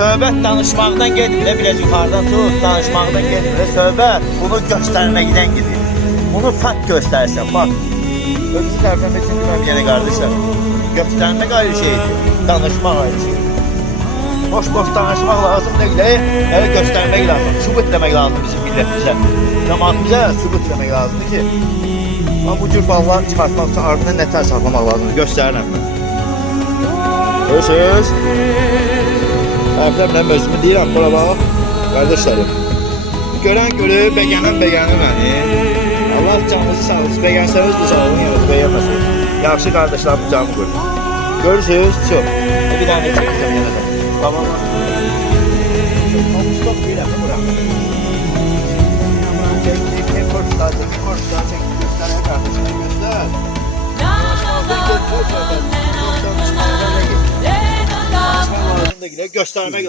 Söhbət danışmaqdan getmir, biraz yuxarıdan tut, danışmaqdan getmir. Söhbət bunu göstərməkdən gedir. Bunu fakt göstərsən, fakt. Öbür tərəfdən də çəkməm yenə qardaşlar. Göstərmək ayrı şeydir, danışmaq ayrı şeydir. Boş-boş danışmaq lazım deyil, elə göstərmək lazım, sübut demək lazım bizim millətimizə. Cəmaatımıza sübut demək lazımdır ki, bu cür ballarını çıxartmaq üçün ardından nətər saxlamaq lazımdır, göstərirəm. Görürsünüz? Artıq mən özümü deyirəm, bura bax, qardaşlarım. Görən görüb, bəgənən bəgəni məni. Allah canınızı sağlırsınız, bəgənsəniz də sağ olun, yəni bəgənməsiniz. Yaxşı qardaşlarım canımı görün. Görürsünüz? Çox. Bir dənə çəkəcəm yenə də. Baba, baba. Stop deyirəm, bura. Çəkdik, kortlar çəkdik, göstərək qardaşlar, göstər. Göstərmək lazım da göstərmək lazım.